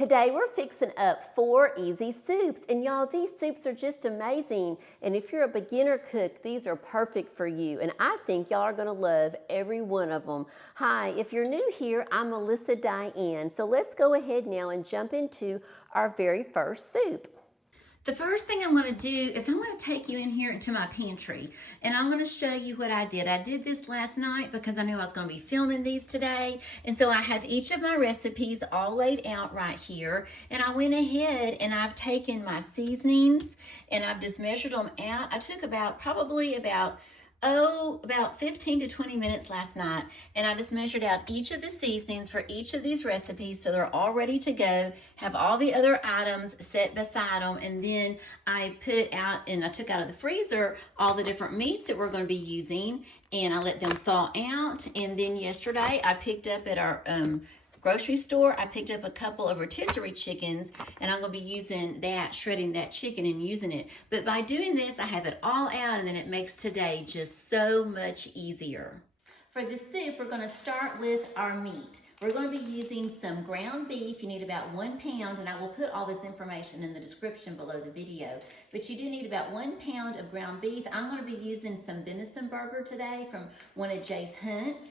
Today we're fixing up 4 easy soups, and y'all, these soups are just amazing. And if you're a beginner cook, these are perfect for you, and I think y'all are gonna love every one of them. Hi, if you're new here, I'm Melissa Diane. So let's go ahead now and jump into our very first soup. The first thing I'm going to do is I'm going to take you in here into my pantry, and I'm going to show you what I did. I did this last night because I knew I was going to be filming these today, and so I have each of my recipes all laid out right here, and I went ahead and I've taken my seasonings and I've just measured them out. I took probably about 15 to 20 minutes last night, and I just measured out each of the seasonings for each of these recipes so they're all ready to go, have all the other items set beside them, and then I took out of the freezer all the different meats that we're going to be using, and I let them thaw out. And then yesterday I picked up at our grocery store, I picked up a couple of rotisserie chickens, and I'm going to be using that, shredding that chicken and using it. But by doing this, I have it all out, and then it makes today just so much easier. For the soup, we're going to start with our meat. We're going to be using some ground beef. You need about 1 pound, and I will put all this information in the description below the video. But you do need about 1 pound of ground beef. I'm going to be using some venison burger today from one of Jay's hunts.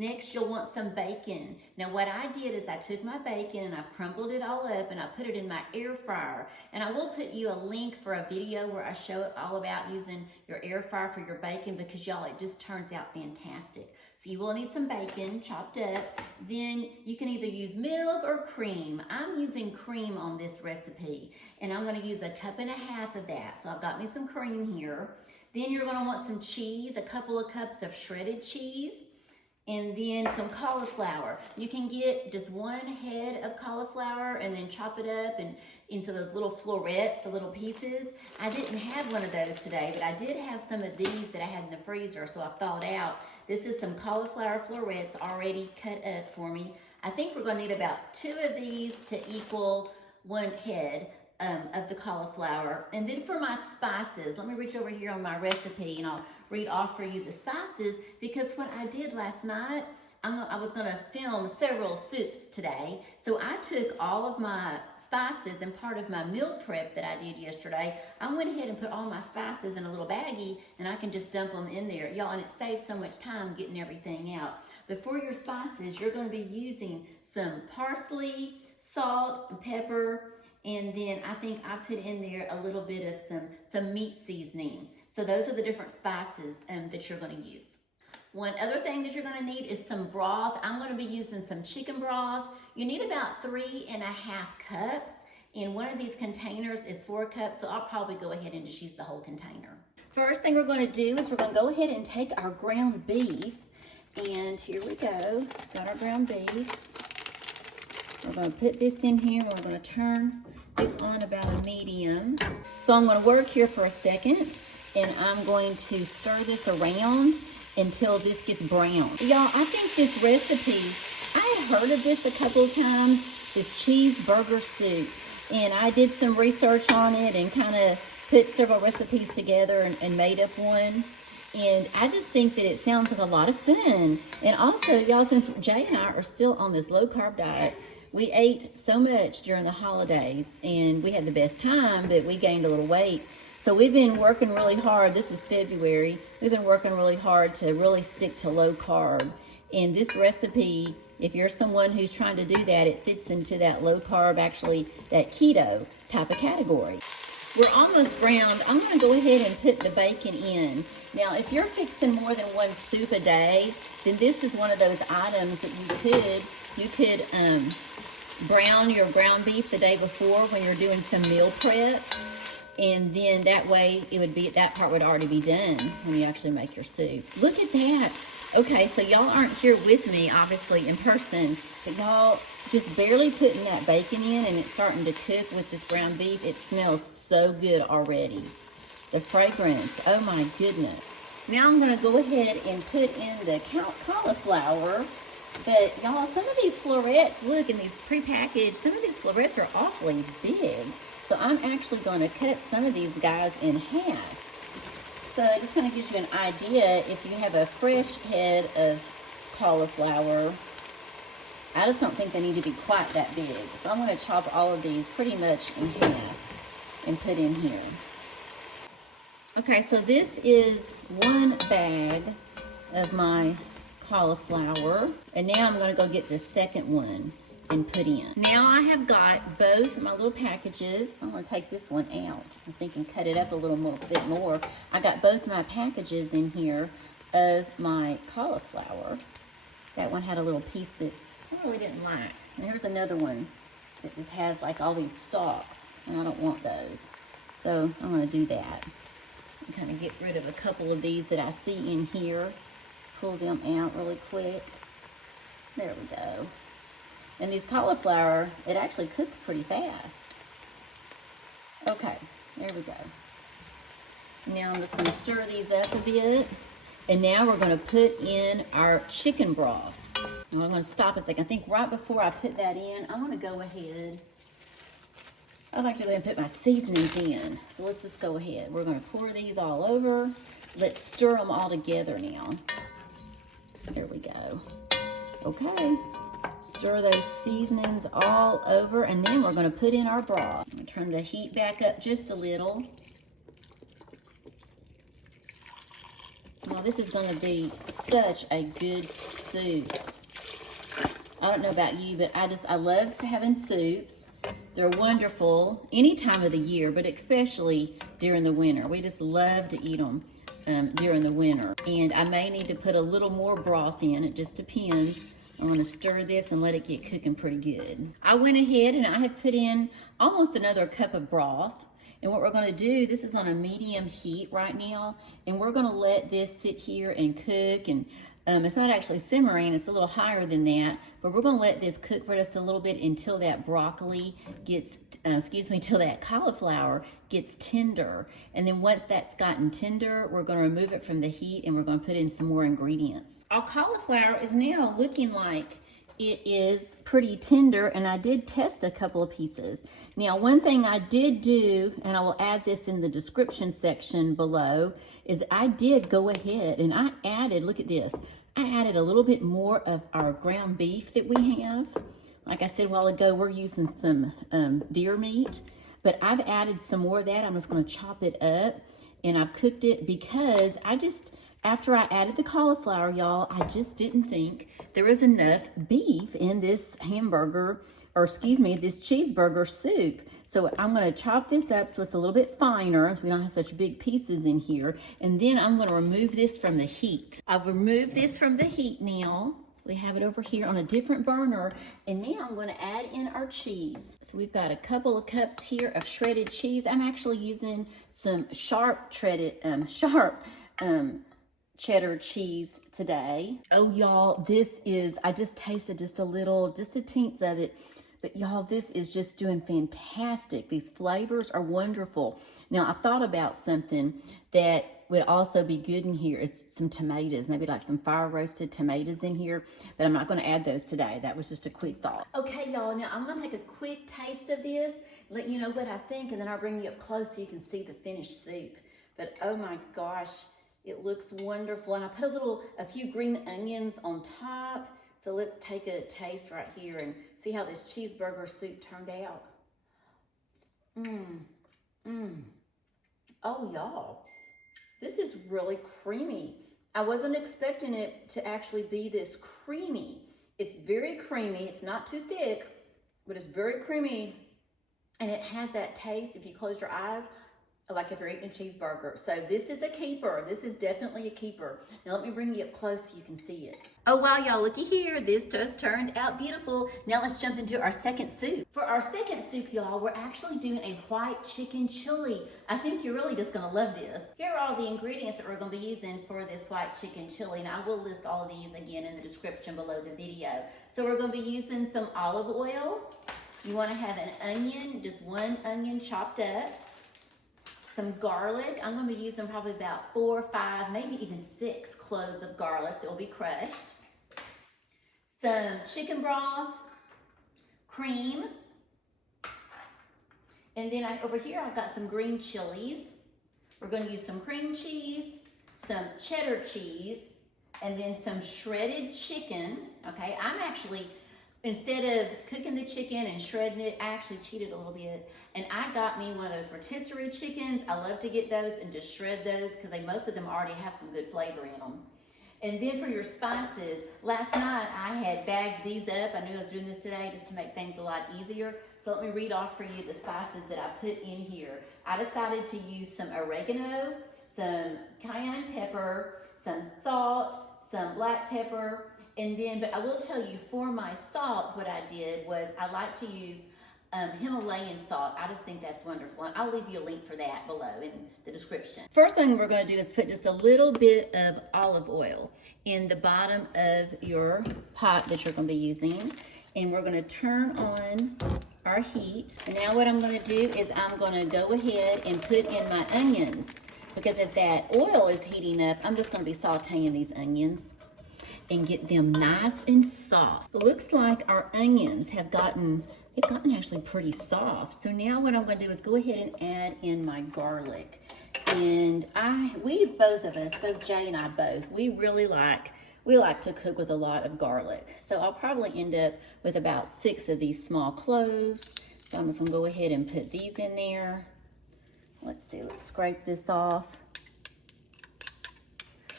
Next, you'll want some bacon. Now, what I did is I took my bacon and I've crumbled it all up and I put it in my air fryer. And I will put you a link for a video where I show it all about using your air fryer for your bacon, because y'all, it just turns out fantastic. So you will need some bacon chopped up. Then you can either use milk or cream. I'm using cream on this recipe, and I'm gonna use 1.5 cups of that. So I've got me some cream here. Then you're gonna want some cheese, a couple of cups of shredded cheese, and then some cauliflower. You can get just 1 head of cauliflower and then chop it up and into those little florets, the little pieces. I didn't have one of those today, but I did have some of these that I had in the freezer, so I thawed out. This is some cauliflower florets already cut up for me. I think we're gonna need about 2 of these to equal 1 head of the cauliflower. And then for my spices, let me reach over here on my recipe and I'll read off for you the spices, because what I did last night, I was gonna film several soups today. So I took all of my spices, and part of my meal prep that I did yesterday, I went ahead and put all my spices in a little baggie, and I can just dump them in there. Y'all, and it saves so much time getting everything out. But for your spices, you're gonna be using some parsley, salt, and pepper, and then I think I put in there a little bit of some meat seasoning. So those are the different spices that you're going to use. One other thing that you're going to need is some broth. I'm going to be using some chicken broth. You need about 3.5 cups. And one of these containers is 4 cups, so I'll probably go ahead and just use the whole container. First thing we're going to do is we're going to go ahead and take our ground beef. And here we go. Got our ground beef. We're going to put this in here, and we're going to turn this on about a medium. So I'm going to work here for a second, and I'm going to stir this around until this gets brown. Y'all, I think this recipe, I had heard of this a couple of times, this cheeseburger soup, and I did some research on it and kind of put several recipes together and made up one. And I just think that it sounds like a lot of fun. And also, y'all, since Jay and I are still on this low-carb diet, we ate so much during the holidays, and we had the best time, but we gained a little weight. So we've been working really hard. This is February. We've been working really hard to really stick to low carb. And this recipe, if you're someone who's trying to do that, it fits into that low carb, actually that keto type of category. We're almost browned. I'm going to go ahead and put the bacon in. Now, if you're fixing more than 1 soup a day, then this is one of those items that you could brown your ground beef the day before when you're doing some meal prep, and then that way that part would already be done when you actually make your soup. Look at that. Okay, so y'all aren't here with me obviously in person, but y'all just barely putting that bacon in, and it's starting to cook with this ground beef. It smells so good already. The fragrance, oh my goodness. Now I'm going to go ahead and put in the cauliflower. But y'all, some of these florets, look, in these prepackaged, some of these florets are awfully big. So I'm actually going to cut some of these guys in half. So it just kind of gives you an idea if you have a fresh head of cauliflower. I just don't think they need to be quite that big. So I'm going to chop all of these pretty much in half and put in here. Okay, so this is one bag of my cauliflower. And now I'm going to go get the second one and put in. Now I have got both my little packages. I'm going to take this one out, I think, and cut it up a little bit more. I got both my packages in here of my cauliflower. That one had a little piece that I really didn't like. And here's another one that just has like all these stalks, and I don't want those. So I'm going to do that. And kind of get rid of a couple of these that I see in here. Pull them out really quick. There we go. And these cauliflower, it actually cooks pretty fast. Okay, there we go. Now I'm just going to stir these up a bit. And now we're going to put in our chicken broth. And I'm going to stop a second. I think right before I put that in, I'm going to go ahead. I'd like to go ahead and put my seasonings in. So let's just go ahead. We're going to pour these all over. Let's stir them all together now. There we go. Okay. Stir those seasonings all over, and then we're going to put in our broth. I'm going to turn the heat back up just a little. Well, this is going to be such a good soup. I don't know about you, but I love having soups. They're wonderful any time of the year, but especially during the winter. We just love to eat them during the winter. And I may need to put a little more broth in. It just depends. I'm going to stir this and let it get cooking pretty good. I went ahead and I have put in almost another cup of broth. And what we're going to do, this is on a medium heat right now, and we're going to let this sit here and cook. And it's not actually simmering, it's a little higher than that, but we're going to let this cook for just a little bit until that broccoli gets, till that cauliflower gets tender. And then once that's gotten tender, we're going to remove it from the heat and we're going to put in some more ingredients. Our cauliflower is now looking like it is pretty tender, and I did test a couple of pieces. Now, one thing I did do, and I will add this in the description section below, is I did go ahead and I added, look at this, I added a little bit more of our ground beef that we have. Like I said a while ago, we're using some deer meat, but I've added some more of that. I'm just gonna chop it up, and I've cooked it because after I added the cauliflower, y'all, I just didn't think there was enough beef in this hamburger, or this cheeseburger soup. So I'm going to chop this up so it's a little bit finer, so we don't have such big pieces in here. And then I'm going to remove this from the heat. I've removed this from the heat now. We have it over here on a different burner. And now I'm going to add in our cheese. So we've got a couple of cups here of shredded cheese. I'm actually using some sharp cheddar cheese today. Oh, y'all, I just tasted just a teens of it. But y'all, this is just doing fantastic. These flavors are wonderful. Now, I thought about something that would also be good in here. Is some tomatoes, maybe like some fire roasted tomatoes in here, but I'm not going to add those today. That was just a quick thought. Okay, y'all, now I'm going to take a quick taste of this, let you know what I think, and then I'll bring you up close so you can see the finished soup. But oh my gosh, it looks wonderful. And I put a few green onions on top. So let's take a taste right here and see how this cheeseburger soup turned out. Oh, y'all, this is really creamy. I wasn't expecting it to actually be this creamy. It's very creamy. It's not too thick, but it's very creamy. And it has that taste, if you close your eyes, like if you're eating a cheeseburger. So this is a keeper. This is definitely a keeper. Now let me bring you up close so you can see it. Oh wow, y'all, looky here. This just turned out beautiful. Now let's jump into our second soup. For our second soup, y'all, we're actually doing a white chicken chili. I think you're really just gonna love this. Here are all the ingredients that we're gonna be using for this white chicken chili. Now I will list all of these again in the description below the video. So we're gonna be using some olive oil. You wanna have an onion, just one onion chopped up. Some garlic. I'm going to be using probably about 4, 5, maybe even 6 cloves of garlic that will be crushed. Some chicken broth, cream, and then over here I've got some green chilies. We're going to use some cream cheese, some cheddar cheese, and then some shredded chicken. Okay, I'm actually Instead of cooking the chicken and shredding it, I actually cheated a little bit. And I got me one of those rotisserie chickens. I love to get those and just shred those because most of them already have some good flavor in them. And then for your spices, last night I had bagged these up. I knew I was doing this today just to make things a lot easier. So let me read off for you the spices that I put in here. I decided to use some oregano, some cayenne pepper, some salt, some black pepper, and then, but I will tell you, for my salt, what I did was I like to use Himalayan salt. I just think that's wonderful. And I'll leave you a link for that below in the description. First thing we're going to do is put just a little bit of olive oil in the bottom of your pot that you're going to be using. And we're going to turn on our heat. And now what I'm going to do is I'm going to go ahead and put in my onions. Because as that oil is heating up, I'm just going to be sauteing these onions and get them nice and soft. It looks like our onions have gotten actually pretty soft. So now what I'm going to do is go ahead and add in my garlic. And both of us, both Jay and I both, we like to cook with a lot of garlic. So I'll probably end up with about 6 of these small cloves. So I'm just going to go ahead and put these in there. Let's see, let's scrape this off.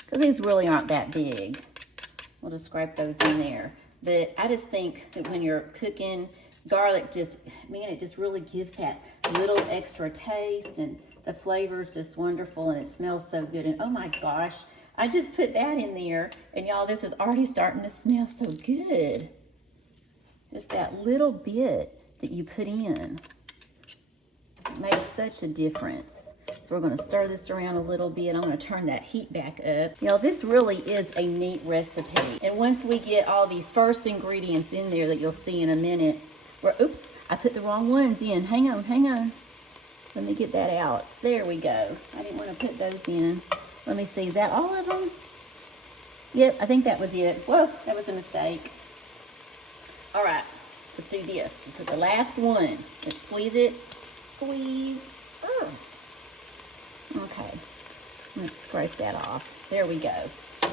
Because these really aren't that big. We'll just scrape those in there. But I just think that when you're cooking, garlic it just really gives that little extra taste, and the flavor is just wonderful, and it smells so good. And oh my gosh, I just put that in there, and y'all, this is already starting to smell so good. Just that little bit that you put in. It makes such a difference. So we're going to stir this around a little bit. I'm going to turn that heat back up. You know, this really is a neat recipe. And once we get all these first ingredients in there that you'll see in a minute, oops, I put the wrong ones in. Hang on. Let me get that out. There we go. I didn't want to put those in. Let me see, is that all of them? Yep, I think that was it. Whoa, that was a mistake. All right, let's do this. Let's put the last one. Let's squeeze it. Squeeze. Okay, let's scrape that off. There we go.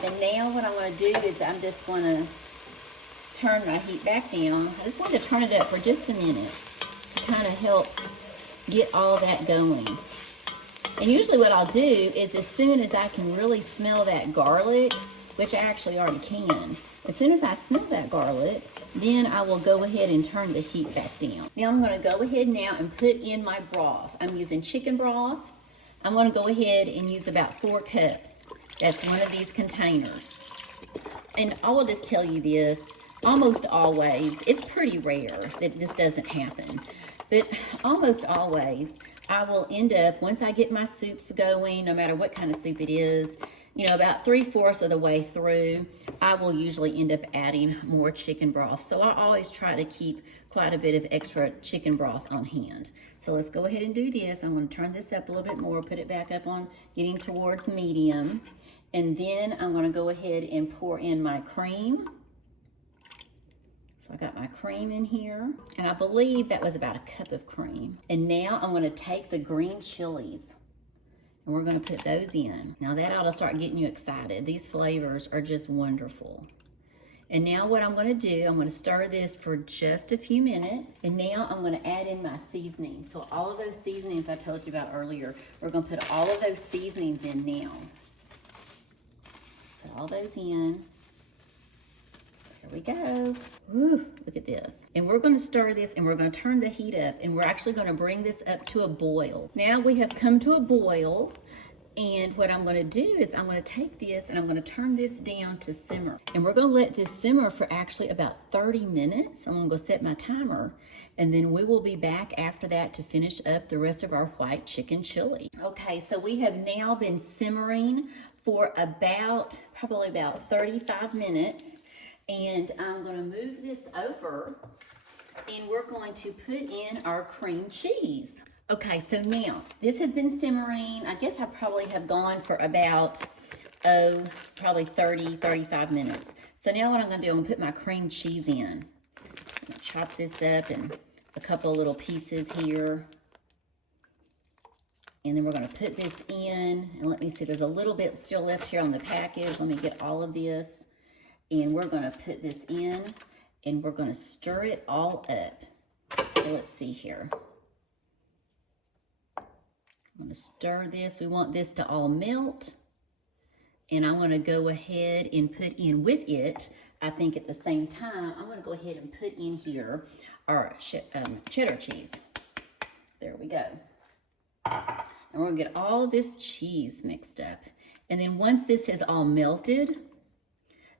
And now what I'm going to do is I'm just going to turn my heat back down. I just want to turn it up for just a minute to kind of help get all that going. And usually what I'll do is as soon as I can really smell that garlic, which I actually already can, as soon as I smell that garlic, then I will go ahead and turn the heat back down. Now I'm going to go ahead now and put in my broth. I'm using chicken broth. I'm going to go ahead and use about 4 cups. That's one of these containers. And I will just tell you this, almost always, it's pretty rare that this doesn't happen, but almost always I will end up, once I get my soups going, no matter what kind of soup it is, you know, about 3/4 of the way through, I will usually end up adding more chicken broth. So I always try to keep quite a bit of extra chicken broth on hand. So let's go ahead and do this. I'm going to turn this up a little bit more, put it back up on getting towards medium. And then I'm going to go ahead and pour in my cream. So I got my cream in here, and I believe that was about 1 cup of cream. And now I'm going to take the green chilies, and we're going to put those in. Now that ought to start getting you excited. These flavors are just wonderful. And now what I'm going to do, I'm going to stir this for just a few minutes. And now I'm going to add in my seasoning. So all of those seasonings I told you about earlier, we're going to put all of those seasonings in now. Put all those in. There we go. Woo, look at this. And we're going to stir this, and we're going to turn the heat up, and we're actually going to bring this up to a boil. Now we have come to a boil. And what I'm going to do is I'm going to take this and I'm going to turn this down to simmer. And we're going to let this simmer for actually about 30 minutes. I'm going to go set my timer. And then we will be back after that to finish up the rest of our white chicken chili. Okay, so we have now been simmering for probably about 35 minutes. And I'm going to move this over, and we're going to put in our cream cheese. Okay, so now this has been simmering. I guess I probably have gone for about, probably 30, 35 minutes. So now what I'm going to do, I'm going to put my cream cheese in. I'm going to chop this up in a couple of little pieces here. And then we're going to put this in. And let me see, there's a little bit still left here on the package. Let me get all of this. And we're going to put this in. and we're gonna stir it all up. So let's see here. I'm gonna stir this. We want this to all melt. And I'm gonna go ahead and put in with it, I think at the same time, I'm gonna go ahead and put in here our cheddar cheese. There we go. And we're gonna get all of this cheese mixed up. And then once this has all melted,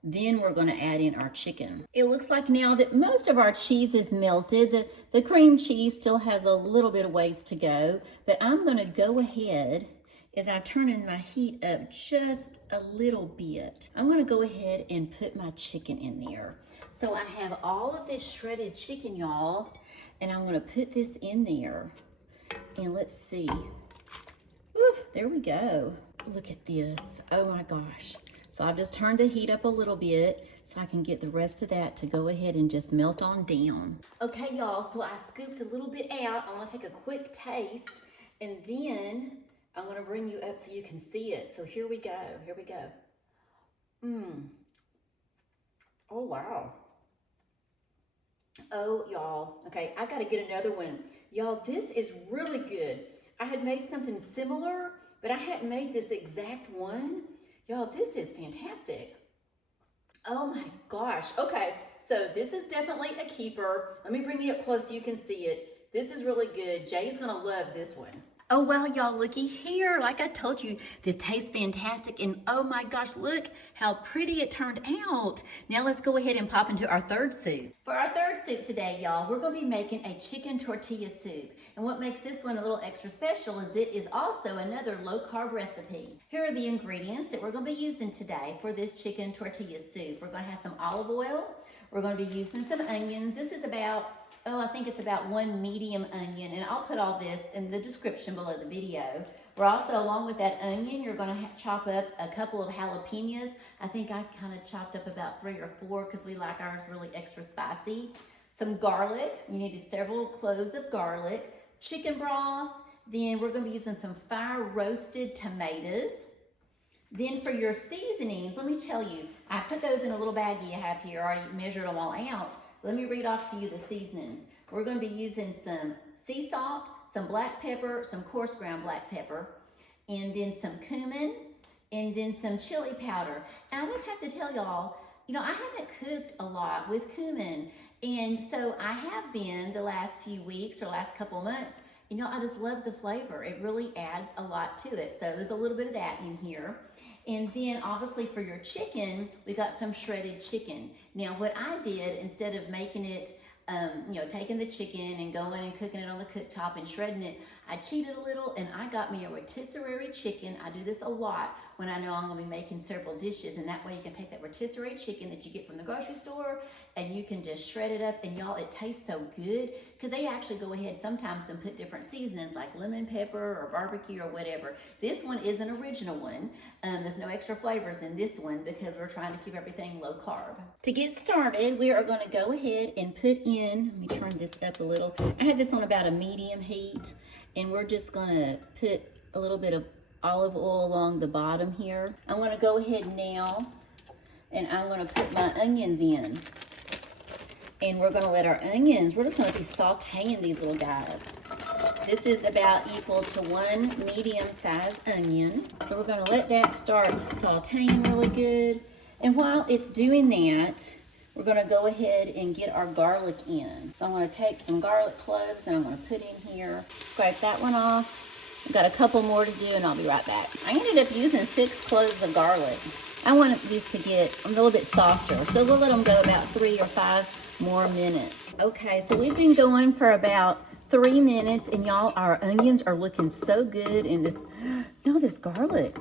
then we're gonna add in our chicken. It looks like now that most of our cheese is melted. The cream cheese still has a little bit of ways to go, but I'm gonna go ahead as I'm turning my heat up just a little bit. I'm gonna go ahead and put my chicken in there. So I have all of this shredded chicken, y'all, and I'm gonna put this in there. And let's see. Woo, there we go. Look at this. Oh my gosh. So I've just turned the heat up a little bit so I can get the rest of that to go ahead and just melt on down. Okay, y'all, so I scooped a little bit out. I wanna take a quick taste, and then I'm gonna bring you up so you can see it. So here we go, here we go. Oh, wow. Oh, y'all, okay, I gotta get another one. Y'all, this is really good. I had made something similar, but I hadn't made this exact one. Y'all, this is fantastic. Oh my gosh. Okay, so this is definitely a keeper. Let me bring you up close so you can see it. This is really good. Jay's gonna love this one. Oh wow, y'all, looky here. Like I told you, this tastes fantastic. And oh my gosh, look how pretty it turned out. Now let's go ahead and pop into our third soup. For our third soup today, y'all, we're gonna be making a chicken tortilla soup. And what makes this one a little extra special is it is also another low-carb recipe. Here are the ingredients that we're gonna be using today for this chicken tortilla soup. We're gonna have some olive oil. We're gonna be using some onions. This is about, I think it's about 1 medium onion, and I'll put all this in the description below the video. We're also, along with that onion, you're gonna chop up a couple of jalapenos. I think I kind of chopped up about 3 or 4 because we like ours really extra spicy. Some garlic, you need several cloves of garlic, chicken broth, then we're gonna be using some fire roasted tomatoes. Then for your seasonings, let me tell you, I put those in a little baggie I have here, I already measured them all out. Let me read off to you the seasonings. We're going to be using some sea salt, some black pepper, some coarse ground black pepper, and then some cumin, and then some chili powder. And I just have to tell y'all, you know, I haven't cooked a lot with cumin. And so I have been the last few weeks or last couple months. You know, I just love the flavor. It really adds a lot to it. So there's a little bit of that in here. And then obviously for your chicken, we got some shredded chicken. Now what I did, instead of making it, you know, taking the chicken and going and cooking it on the cooktop and shredding it, I cheated a little and I got me a rotisserie chicken. I do this a lot when I know I'm gonna be making several dishes, and that way you can take that rotisserie chicken that you get from the grocery store and you can just shred it up, and y'all, it tastes so good because they actually go ahead sometimes and put different seasonings like lemon pepper or barbecue or whatever. This one is an original one. There's no extra flavors in this one because we're trying to keep everything low carb. To get started, we are gonna go ahead and put in, let me turn this up a little. I had this on about a medium heat, and we're just gonna put a little bit of olive oil along the bottom here. I'm gonna go ahead now and I'm gonna put my onions in. And we're gonna let our onions, we're just gonna be sauteing these little guys. This is about equal to 1 medium-sized onion. So we're gonna let that start sauteing really good. And while it's doing that, we're gonna go ahead and get our garlic in. So I'm gonna take some garlic cloves and I'm gonna put in here, scrape that one off. I've got a couple more to do and I'll be right back. I ended up using 6 cloves of garlic. I want these to get a little bit softer, so we'll let them go about 3 or 5 more minutes. Okay, so we've been going for about 3 minutes, and y'all, our onions are looking so good in this, this garlic.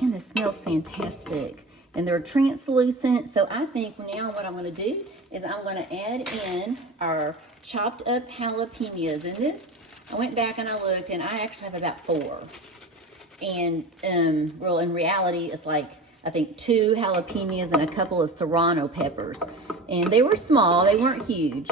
Man, this smells fantastic. And they're translucent, so I think now what I'm gonna do is I'm gonna add in our chopped up jalapenos. And this, I went back and I looked, and I actually have about 4. And, well, in reality, it's like, I think 2 jalapenos and a couple of serrano peppers. And they were small, they weren't huge.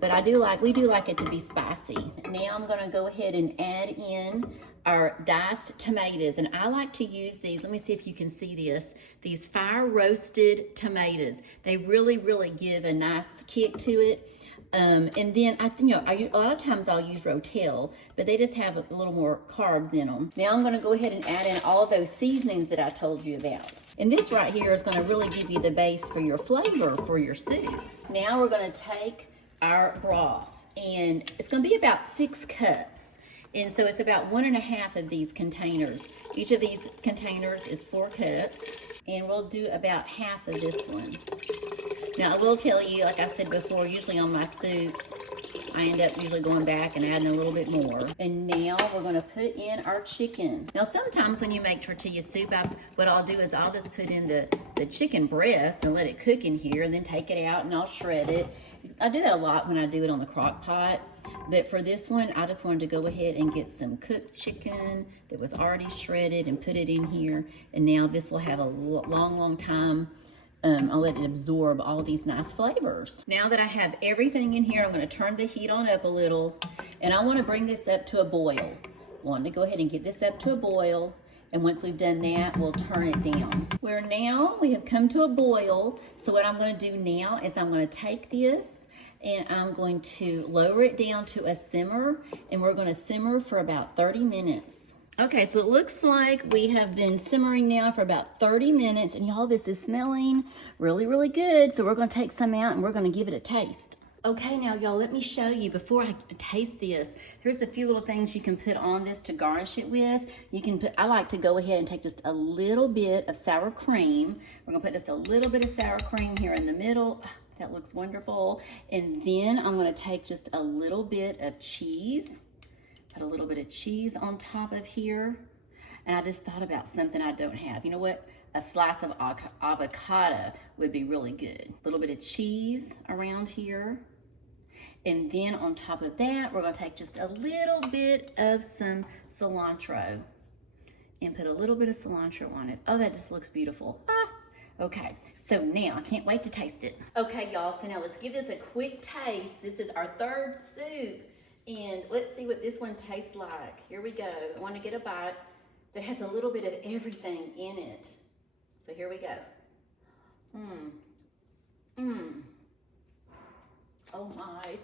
but we do like it to be spicy. Now I'm gonna go ahead and add in our diced tomatoes, and I like to use these. Let me see if you can see this. These fire roasted tomatoes. They really, really give a nice kick to it. And then a lot of times I'll use Rotel, but they just have a little more carbs in them. Now I'm gonna go ahead and add in all of those seasonings that I told you about. And this right here is gonna really give you the base for your flavor for your soup. Now we're gonna take our broth, and it's gonna be about 6 cups. And so it's about 1.5 of these containers. Each of these containers is 4 cups, and we'll do about half of this one. Now, I will tell you, like I said before, usually on my soups, I end up usually going back and adding a little bit more. And now we're gonna put in our chicken. Now, sometimes when you make tortilla soup, what I'll do is I'll just put in the chicken breast and let it cook in here, and then take it out and I'll shred it. I do that a lot when I do it on the crock pot. But for this one, I just wanted to go ahead and get some cooked chicken that was already shredded and put it in here. And now this will have a long, long time. I'll let it absorb all these nice flavors. Now that I have everything in here, I'm gonna turn the heat on up a little, and I wanna bring this up to a boil. I want to go ahead and get this up to a boil, and once we've done that, we'll turn it down. We have come to a boil, so what I'm gonna do now is I'm gonna take this and I'm going to lower it down to a simmer, and we're gonna simmer for about 30 minutes. Okay, so it looks like we have been simmering now for about 30 minutes, and y'all, this is smelling really, really good. So we're gonna take some out and we're gonna give it a taste. Okay, now y'all, let me show you before I taste this. Here's a few little things you can put on this to garnish it with. I like to go ahead and take just a little bit of sour cream. We're gonna put just a little bit of sour cream here in the middle. That looks wonderful. And then I'm gonna take just a little bit of cheese. Put a little bit of cheese on top of here. And I just thought about something I don't have. You know what? A slice of avocado would be really good. A little bit of cheese around here. And then on top of that, we're gonna take just a little bit of some cilantro and put a little bit of cilantro on it. Oh, that just looks beautiful. Okay, so now I can't wait to taste it. Okay, y'all, so now let's give this a quick taste. This is our third soup. And let's see what this one tastes like. Here we go. I want to get a bite that has a little bit of everything in it. So here we go. Oh my.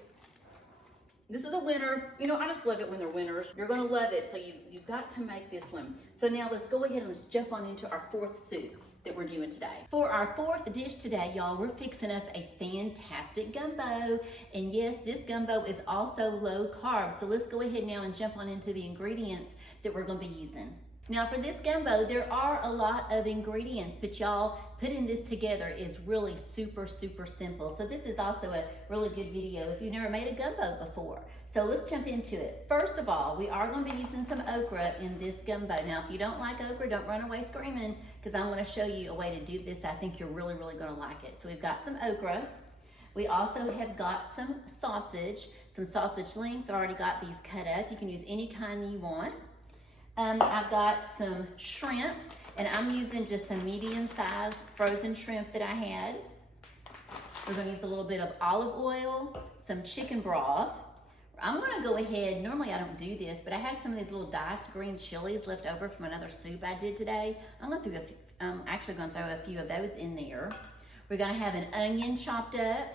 This is a winner. You know, I just love it when they're winners. You're gonna love it, so you've got to make this one. So now let's go ahead and let's jump on into our 4th soup that we're doing today. For our 4th dish today, y'all, we're fixing up a fantastic gumbo. And yes, this gumbo is also low carb. So let's go ahead now and jump on into the ingredients that we're gonna be using. Now for this gumbo, there are a lot of ingredients, but y'all, putting this together is really super, super simple. So this is also a really good video if you've never made a gumbo before. So let's jump into it. First of all, we are gonna be using some okra in this gumbo. Now, if you don't like okra, don't run away screaming, because I'm gonna show you a way to do this. I think you're really, really gonna like it. So we've got some okra. We also have got some sausage links. I already got these cut up. You can use any kind you want. I've got some shrimp, and I'm using just some medium-sized frozen shrimp that I had. We're gonna use a little bit of olive oil, some chicken broth. I'm gonna go ahead, normally I don't do this, but I had some of these little diced green chilies left over from another soup I did today. I'm actually gonna throw a few of those in there. We're gonna have an onion chopped up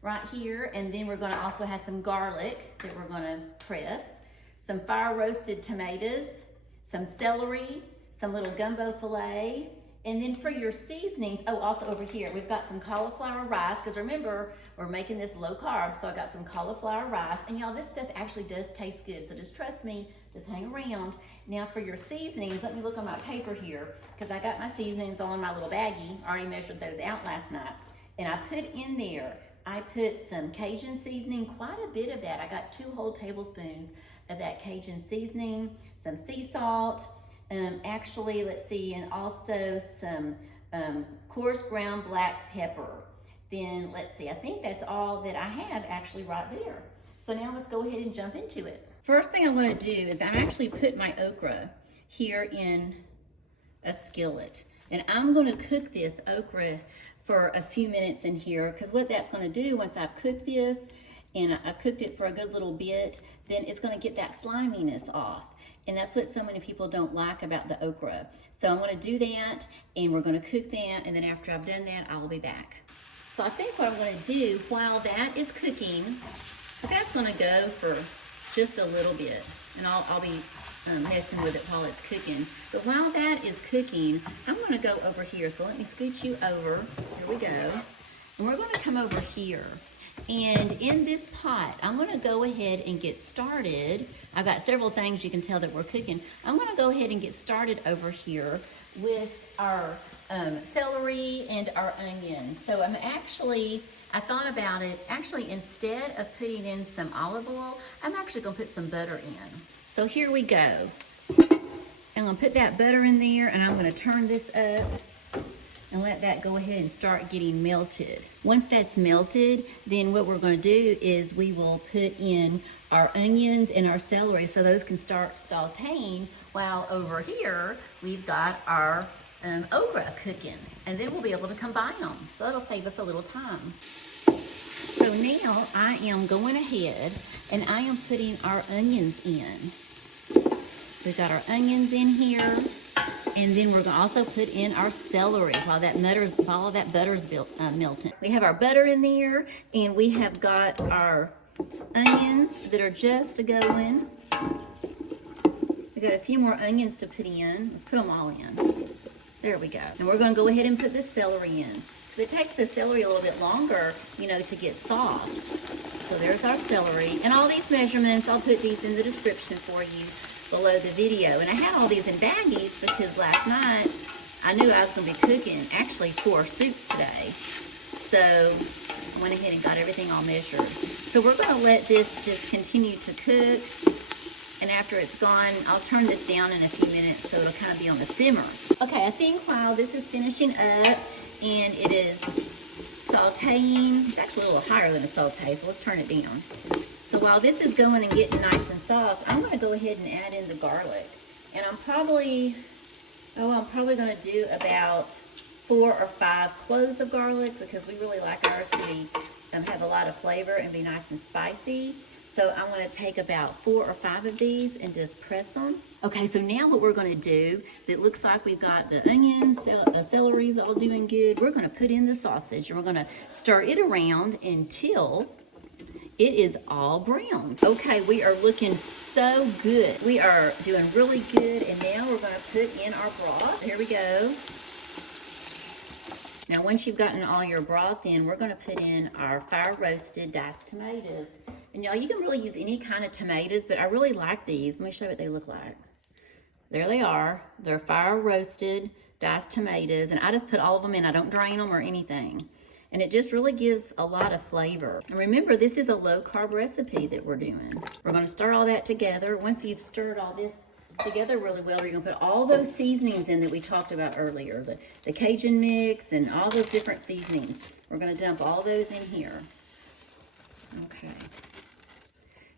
right here, and then we're gonna also have some garlic that we're gonna press, some fire roasted tomatoes, some celery, some little gumbo filet, and then for your seasonings, oh, also over here, we've got some cauliflower rice, because remember, we're making this low carb, so I got some cauliflower rice, and y'all, this stuff actually does taste good, so just trust me, just hang around. Now for your seasonings, let me look on my paper here, because I got my seasonings all in my little baggie. I already measured those out last night, and I put in there, I put some Cajun seasoning, quite a bit of that. I got 2 whole tablespoons of that Cajun seasoning, some sea salt, actually, let's see, and also some coarse ground black pepper. Then, let's see, I think that's all that I have actually right there. So now let's go ahead and jump into it. First thing I'm gonna do is I'm actually put my okra here in a skillet. And I'm gonna cook this okra for a few minutes in here, because what that's gonna do once I've cooked this and I've cooked it for a good little bit, then it's gonna get that sliminess off. And that's what so many people don't like about the okra. So I'm gonna do that, and we're gonna cook that, and then after I've done that, I'll be back. So I think what I'm gonna do while that is cooking, that's gonna go for just a little bit, and I'll be messing with it while it's cooking. But while that is cooking, I'm gonna go over here. So let me scoot you over. Here we go. And we're gonna come over here. And in this pot, I'm gonna go ahead and get started. I've got several things you can tell that we're cooking. I'm gonna go ahead and get started over here with our celery and our onions. So I thought about it, actually instead of putting in some olive oil, I'm actually gonna put some butter in. So here we go. I'm gonna put that butter in there, and I'm gonna turn this up and let that go ahead and start getting melted. Once that's melted, then what we're gonna do is we will put in our onions and our celery so those can start sauteing, while over here, we've got our okra cooking, and then we'll be able to combine them. So that'll save us a little time. So now I am going ahead and I am putting our onions in. We've got our onions in here, and then we're gonna also put in our celery while that butter's melting. We have our butter in there, and we have got our onions that are just a-going. We got a few more onions to put in. Let's put them all in. There we go. And we're gonna go ahead and put the celery in. It takes the celery a little bit longer, to get soft. So there's our celery. And all these measurements, I'll put these in the description for you below the video. And I had all these in baggies because last night I knew I was going to be cooking actually 4 soups today. So I went ahead and got everything all measured. So we're going to let this just continue to cook. And after it's gone, I'll turn this down in a few minutes so it'll kind of be on the simmer. Okay, I think while this is finishing up and it is sauteing, it's actually a little higher than a saute, so let's turn it down. So while this is going and getting nice and soft, I'm going to go ahead and add in the garlic. And I'm probably going to do about 4 or 5 cloves of garlic because we really like ours to be have a lot of flavor and be nice and spicy. So I'm going to take about 4 or 5 of these and just press them. Okay, so now what we're going to do, it looks like we've got the onions, celery's all doing good. We're going to put in the sausage, and we're going to stir it around until it is all brown. Okay, we are looking so good. We are doing really good, and now we're going to put in our broth. Here we go. Now, once you've gotten all your broth in, we're going to put in our fire-roasted diced tomatoes. And y'all, you can really use any kind of tomatoes, but I really like these. Let me show you what they look like. There they are. They're fire-roasted diced tomatoes, and I just put all of them in. I don't drain them or anything. And it just really gives a lot of flavor. And remember, this is a low-carb recipe that we're doing. We're going to stir all that together. Once you've stirred all this together really well, you're going to put all those seasonings in that we talked about earlier, the Cajun mix and all those different seasonings. We're going to dump all those in here. Okay.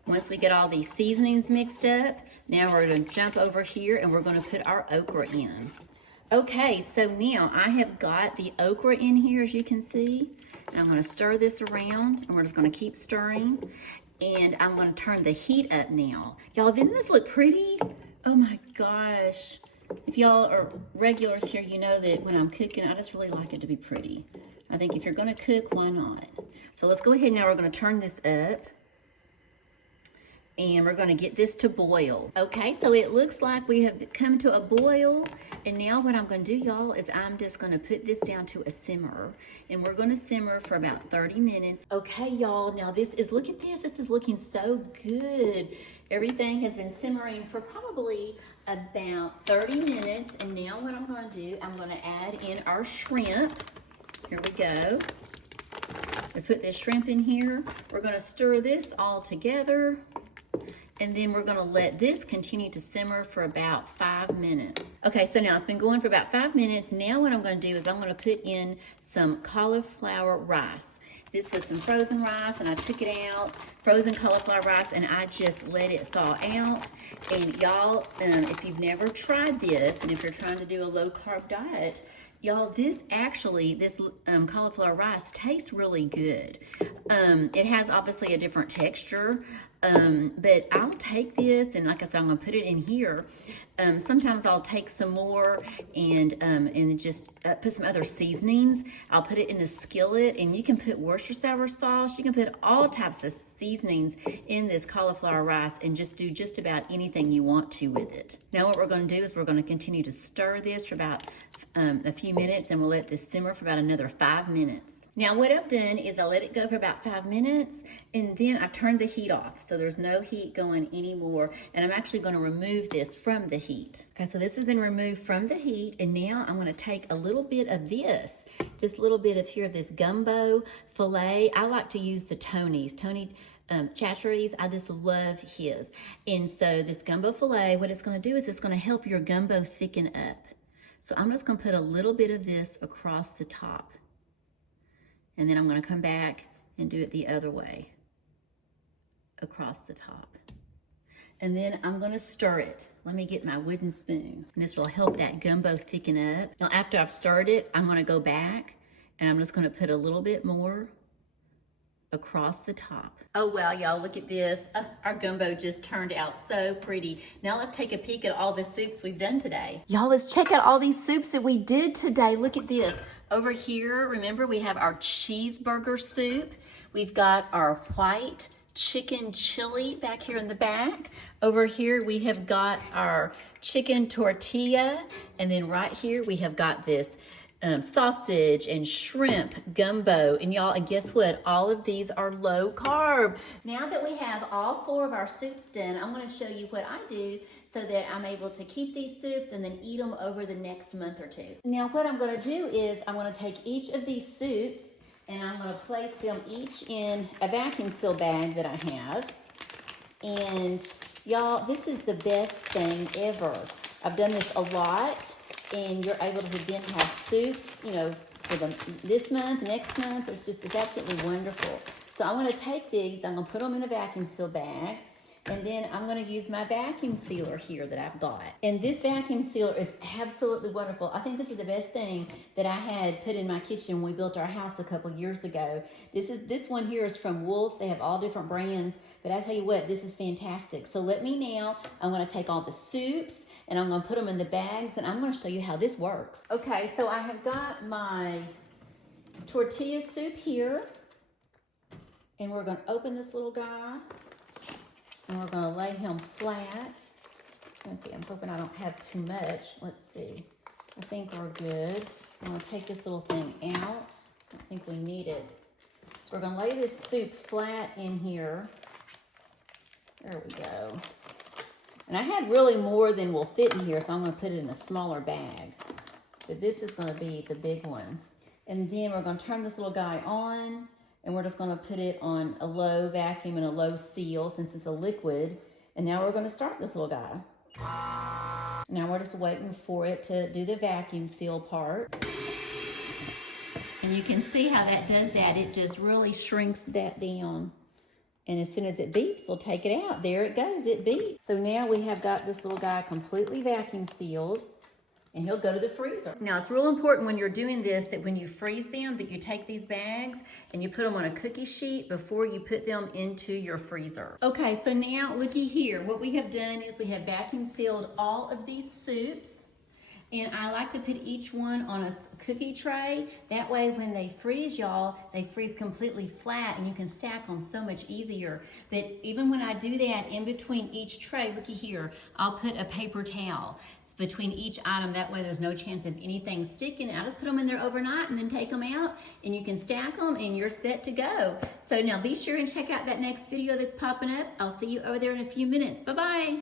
Once we get all these seasonings mixed up, now we're going to jump over here and we're going to put our okra in. Okay, so now I have got the okra in here, as you can see. And I'm going to stir this around, and we're just going to keep stirring. And I'm going to turn the heat up now. Y'all, didn't this look pretty? Oh my gosh. If y'all are regulars here, you know that when I'm cooking, I just really like it to be pretty. I think if you're going to cook, why not? So let's go ahead now. We're going to turn this up. And we're going to get this to boil. Okay, so it looks like we have come to a boil. And now what I'm going to do, y'all, is I'm just going to put this down to a simmer. And we're going to simmer for about 30 minutes. Okay, y'all, now look at this. This is looking so good. Everything has been simmering for probably about 30 minutes. And now what I'm going to do, I'm going to add in our shrimp. Here we go. Let's put this shrimp in here. We're going to stir this all together. And then we're going to let this continue to simmer for about 5 minutes. Okay, so now it's been going for about 5 minutes. Now what I'm going to do is I'm going to put in some cauliflower rice. This was some frozen rice, and I took it out, frozen cauliflower rice, and I just let it thaw out. And y'all, if you've never tried this, and if you're trying to do a low-carb diet, Y'all, this cauliflower rice tastes really good. It has obviously a different texture, but I'll take this, and like I said, I'm gonna put it in here. Sometimes I'll take some more and just put some other seasonings. I'll put it in a skillet, and you can put Worcestershire sauce. You can put all types of seasonings in this cauliflower rice and just do just about anything you want to with it. Now what we're going to do is we're going to continue to stir this for about a few minutes, and we'll let this simmer for about another 5 minutes. Now what I've done is I let it go for about 5 minutes, and then I've turned the heat off, so there's no heat going anymore, and I'm actually going to remove this from the heat. Okay, so this has been removed from the heat, and now I'm going to take a little bit of this little bit of here, this gumbo filet. I like to use the Tony Chachere's. I just love his. And so this gumbo filet, what it's going to do is it's going to help your gumbo thicken up. So I'm just going to put a little bit of this across the top. And then I'm going to come back and do it the other way across the top. And then I'm going to stir it. Let me get my wooden spoon. And this will help that gumbo thicken up. Now after I've stirred it, I'm going to go back and I'm just going to put a little bit more across the top. Oh wow, y'all, look at this. Our gumbo just turned out so pretty. Now let's take a peek at all the soups we've done today. Y'all, let's check out all these soups that we did today. Look at this. Over here, remember, we have our cheeseburger soup. We've got our white chicken chili back here in the back. Over here, we have got our chicken tortilla. And then right here, we have got this sausage and shrimp gumbo. And y'all, and guess what? All of these are low carb. Now that we have all 4 of our soups done, I'm going to show you what I do so that I'm able to keep these soups and then eat them over the next month or 2. Now what I'm going to do is I'm going to take each of these soups and I'm going to place them each in a vacuum seal bag that I have. And y'all, this is the best thing ever. I've done this a lot. And you're able to then have soups, you know, for this month, next month. It's absolutely wonderful. So I'm going to take these, I'm going to put them in a vacuum seal bag, and then I'm going to use my vacuum sealer here that I've got. And this vacuum sealer is absolutely wonderful. I think this is the best thing that I had put in my kitchen when we built our house a couple years ago. This one here is from Wolf. They have all different brands, but I tell you what, this is fantastic. So let me now, I'm going to take all the soups, and I'm going to put them in the bags, and I'm going to show you how this works. Okay, so I have got my tortilla soup here, and we're going to open this little guy, and we're going to lay him flat. Let's see, I'm hoping I don't have too much. Let's see. I think we're good. I'm going to take this little thing out. I think we need it. So we're going to lay this soup flat in here. There we go. And I had really more than will fit in here, so I'm going to put it in a smaller bag. But this is going to be the big one. And then we're going to turn this little guy on, and we're just going to put it on a low vacuum and a low seal since it's a liquid. And now we're going to start this little guy. Now we're just waiting for it to do the vacuum seal part. And you can see how that does that. It just really shrinks that down. And as soon as it beeps, we'll take it out. There it goes, it beeps. So now we have got this little guy completely vacuum sealed, and he'll go to the freezer. Now it's real important when you're doing this that when you freeze them, that you take these bags and you put them on a cookie sheet before you put them into your freezer. Okay, so now looky here. What we have done is we have vacuum sealed all of these soups. And I like to put each one on a cookie tray. That way when they freeze, y'all, they freeze completely flat and you can stack them so much easier. But even when I do that, in between each tray, looky here, I'll put a paper towel between each item. That way there's no chance of anything sticking. I just put them in there overnight and then take them out and you can stack them and you're set to go. So now be sure and check out that next video that's popping up. I'll see you over there in a few minutes. Bye-bye.